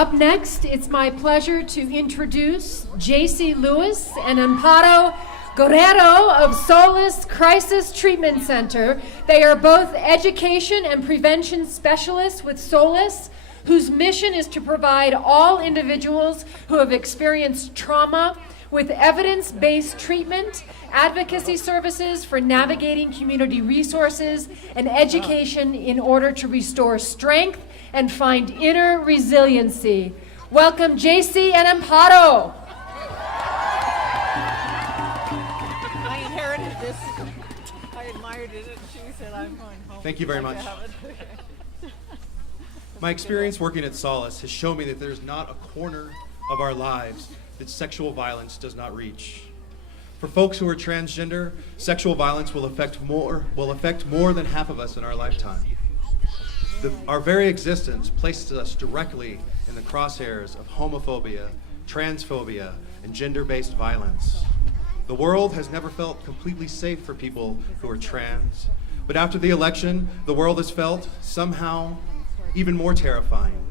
Up next, it's my pleasure to introduce Jaycee Lewis and Amparo Guerrero of Solace Crisis Treatment Center. They are both education and prevention specialists with Solace, whose mission is to provide all individuals who have experienced trauma with evidence-based treatment, advocacy services for navigating community resources, and education in order to restore strength and find inner resiliency. Welcome, Jaycee and Amparo. I inherited this. I admired it, and she said, I'm going home. Thank you very much. My experience working at Solace has shown me that there's not a corner of our lives that sexual violence does not reach. For folks who are transgender, sexual violence will affect more than half of us in our lifetime. Our very existence places us directly in the crosshairs of homophobia, transphobia, and gender-based violence. The world has never felt completely safe for people who are trans, but after the election, the world has felt somehow even more terrifying.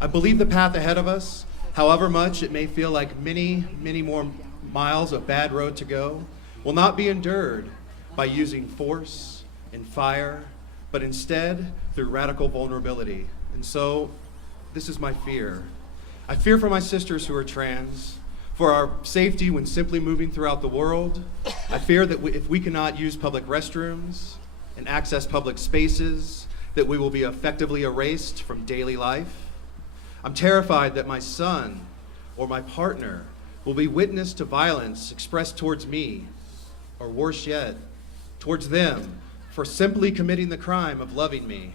I believe the path ahead of us, however much it may feel like many, many more miles of bad road to go, will not be endured by using force and fire, but instead through radical vulnerability. And so, this is my fear. I fear for my sisters who are trans, for our safety when simply moving throughout the world. I fear that if we cannot use public restrooms and access public spaces, that we will be effectively erased from daily life. I'm terrified that my son or my partner will be witness to violence expressed towards me, or worse yet, towards them, for simply committing the crime of loving me.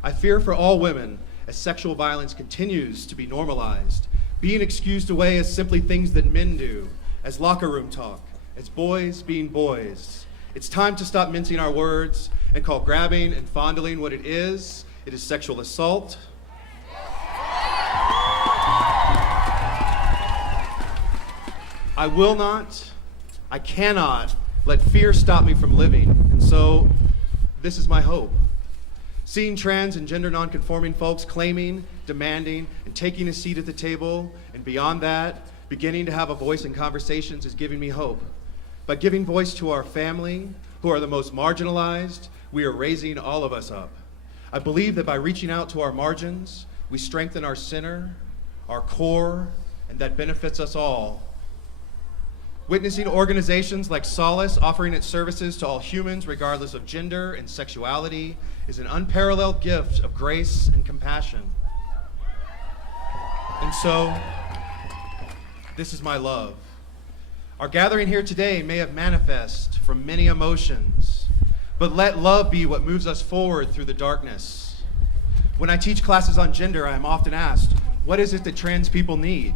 I fear for all women as sexual violence continues to be normalized, being excused away as simply things that men do, as locker room talk, as boys being boys. It's time to stop mincing our words and call grabbing and fondling what it is. It is sexual assault. I cannot let fear stop me from living, and so this is my hope. Seeing trans and gender nonconforming folks claiming, demanding, and taking a seat at the table, and beyond that, beginning to have a voice in conversations is giving me hope. By giving voice to our family, who are the most marginalized, we are raising all of us up. I believe that by reaching out to our margins, we strengthen our center, our core, and that benefits us all. Witnessing organizations like Solace offering its services to all humans regardless of gender and sexuality is an unparalleled gift of grace and compassion. And so, this is my love. Our gathering here today may have manifest from many emotions, but let love be what moves us forward through the darkness. When I teach classes on gender, I am often asked, what is it that trans people need?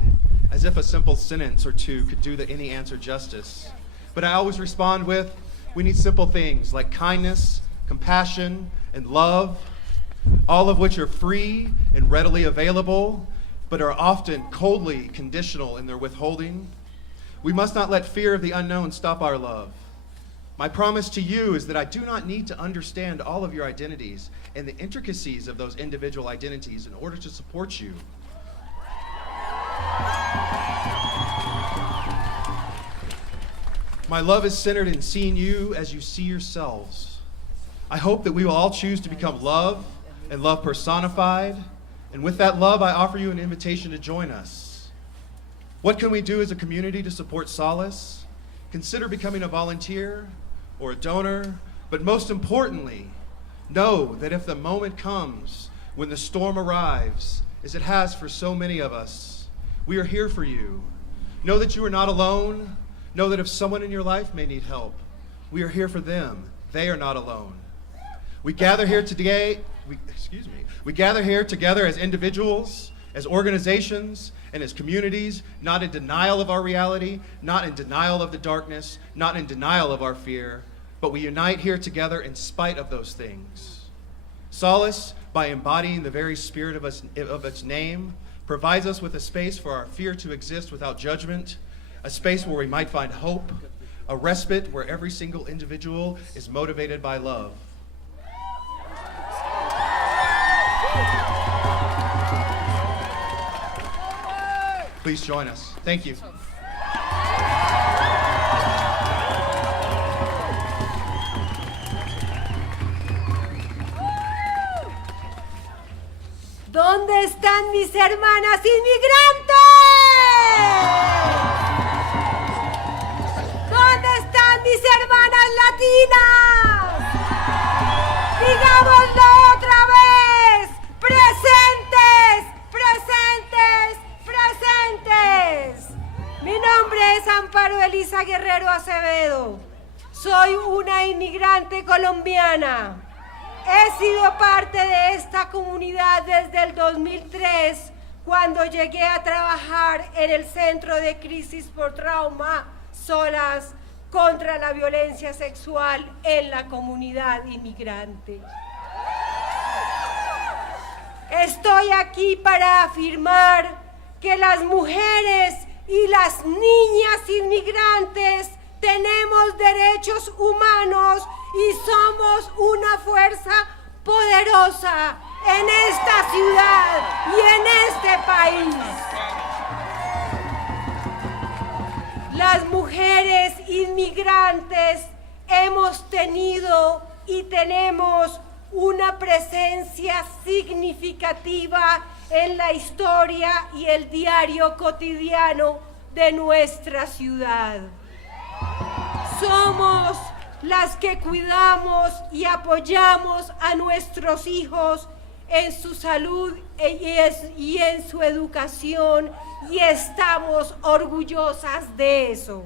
As if a simple sentence or two could do any answer justice. But I always respond with, we need simple things like kindness, compassion, and love, all of which are free and readily available, but are often coldly conditional in their withholding. We must not let fear of the unknown stop our love. My promise to you is that I do not need to understand all of your identities and the intricacies of those individual identities in order to support you. My love is centered in seeing you as you see yourselves. I hope that we will all choose to become love and love personified. And with that love, I offer you an invitation to join us. What can we do as a community to support Solace? Consider becoming a volunteer or a donor, but most importantly, know that if the moment comes when the storm arrives, as it has for so many of us, we are here for you. Know that you are not alone. Know that if someone in your life may need help, we are here for them. They are not alone. We gather here today, we gather here together as individuals, as organizations, and as communities, not in denial of our reality, not in denial of the darkness, not in denial of our fear, but we unite here together in spite of those things. Solace, by embodying the very spirit of its name, provides us with a space for our fear to exist without judgment, a space where we might find hope, a respite where every single individual is motivated by love. Please join us. Thank you. ¿Dónde están mis hermanas inmigrantes? ¿Dónde están mis hermanas latinas? Digámoslo otra vez. Presentes, presentes, presentes. Mi nombre es Amparo Guerrero Acevedo. Soy una inmigrante colombiana. He sido parte de esta comunidad desde el 2003, cuando llegué a trabajar en el Centro de Crisis por Trauma Solace contra la violencia sexual en la comunidad inmigrante. Estoy aquí para afirmar que las mujeres y las niñas inmigrantes tenemos derechos humanos y somos una fuerza poderosa en esta ciudad y en este país. Las mujeres inmigrantes hemos tenido y tenemos una presencia significativa en la historia y el diario cotidiano de nuestra ciudad. Somos las que cuidamos y apoyamos a nuestros hijos en su salud y en su educación, y estamos orgullosas de eso.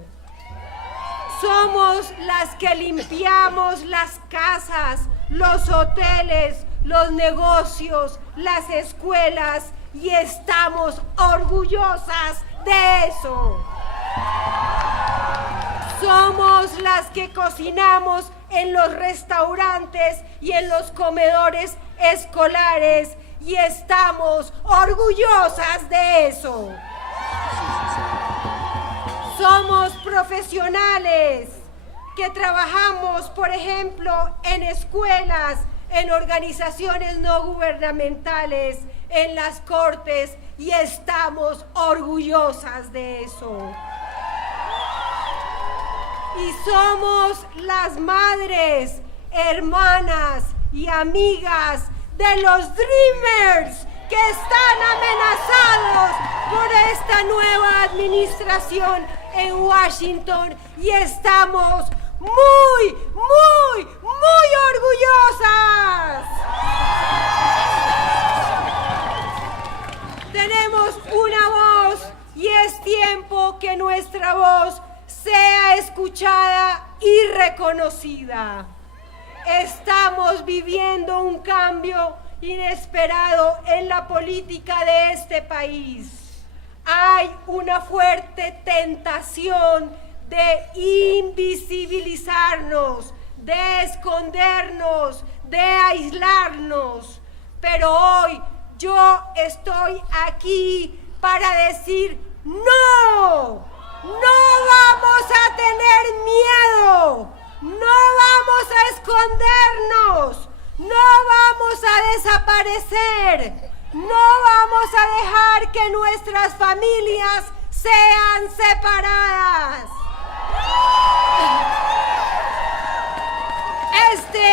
Somos las que limpiamos las casas, los hoteles, los negocios, las escuelas, y estamos orgullosas de eso. Somos las que cocinamos en los restaurantes y en los comedores escolares, y estamos orgullosas de eso. Somos profesionales que trabajamos, por ejemplo, en escuelas, en organizaciones no gubernamentales, en las cortes, y estamos orgullosas de eso. Y somos las madres, hermanas y amigas de los Dreamers que están amenazados por esta nueva administración en Washington, y estamos muy orgullosas. Tenemos una voz, y es tiempo que nuestra voz sea escuchada y reconocida. Estamos viviendo un cambio inesperado en la política de este país. Hay una fuerte tentación de invisibilizarnos, de escondernos, de aislarnos. Pero hoy yo estoy aquí para decir no. No vamos a tener miedo, no vamos a escondernos, no vamos a desaparecer, no vamos a dejar que nuestras familias sean separadas. Este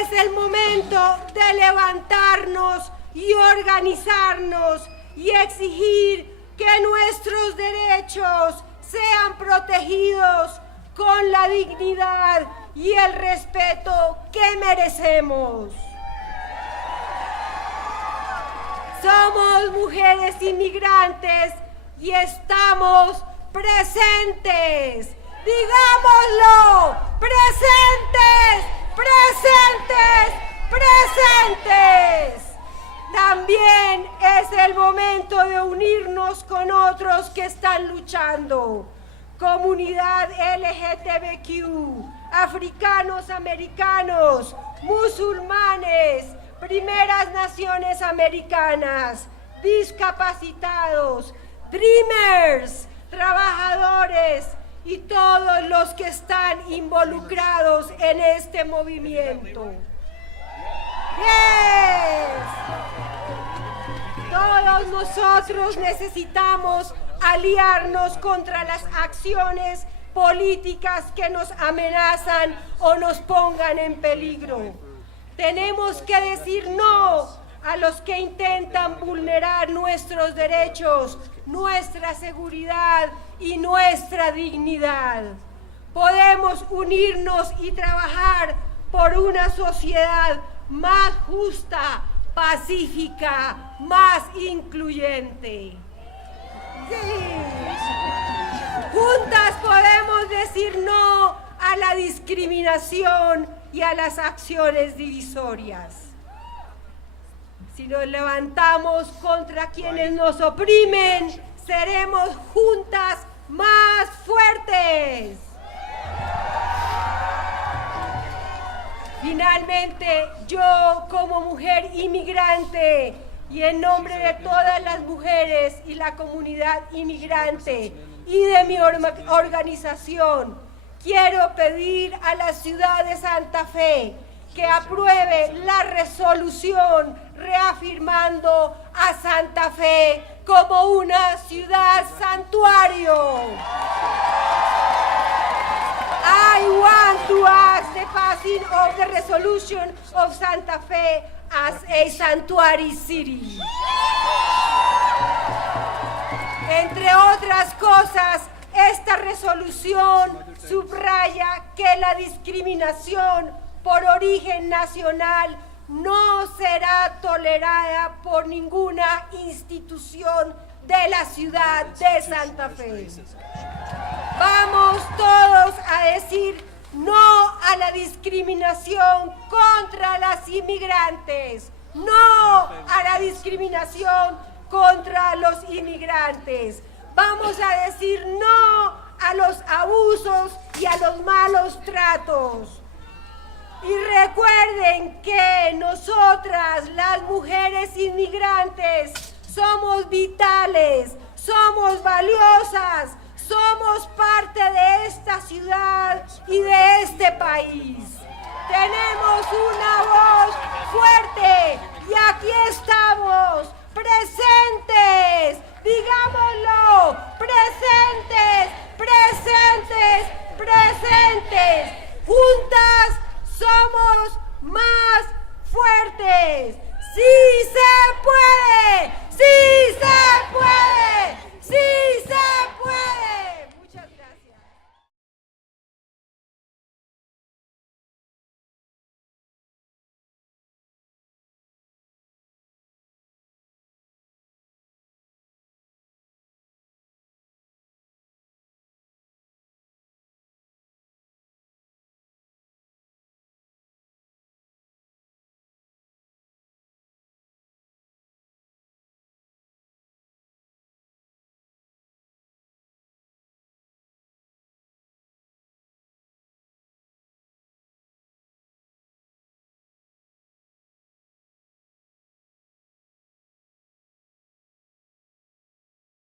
es el momento de levantarnos y organizarnos y exigir que nuestros derechos sean protegidos con la dignidad y el respeto que merecemos. Somos mujeres inmigrantes y estamos presentes. Digámoslo, presentes, presentes, presentes. También es el momento de unirnos con otros que están luchando. Comunidad LGTBQ, africanos americanos, musulmanes, primeras naciones americanas, discapacitados, dreamers, trabajadores y todos los que están involucrados en este movimiento. Yes. Todos nosotros necesitamos aliarnos contra las acciones políticas que nos amenazan o nos pongan en peligro. Tenemos que decir no a los que intentan vulnerar nuestros derechos, nuestra seguridad y nuestra dignidad. Podemos unirnos y trabajar por una sociedad más justa, pacífica, más incluyente. Sí. Juntas podemos decir no a la discriminación y a las acciones divisorias. Si nos levantamos contra quienes nos oprimen, seremos juntas más fuertes. Finalmente, yo como mujer inmigrante y en nombre de todas las mujeres y la comunidad inmigrante y de mi organización, quiero pedir a la ciudad de Santa Fe que apruebe la resolución reafirmando a Santa Fe como una ciudad santuario. I want to ask the passing of the resolution of Santa Fe as a sanctuary city. Entre otras cosas, esta resolución subraya que la discriminación por origen nacional no será tolerada por ninguna institución de la ciudad de Santa Fe. Vamos todos a decir no a la discriminación contra las inmigrantes, no a la discriminación contra los inmigrantes. Vamos a decir no a los abusos y a los malos tratos. Y recuerden que nosotras, las mujeres inmigrantes, somos vitales, somos valiosas, somos parte de esta ciudad y de este país. Tenemos una voz fuerte y aquí estamos, presentes, digámoslo, presentes, presentes, presentes. Juntas somos más fuertes. ¡Sí se puede! ¡Sí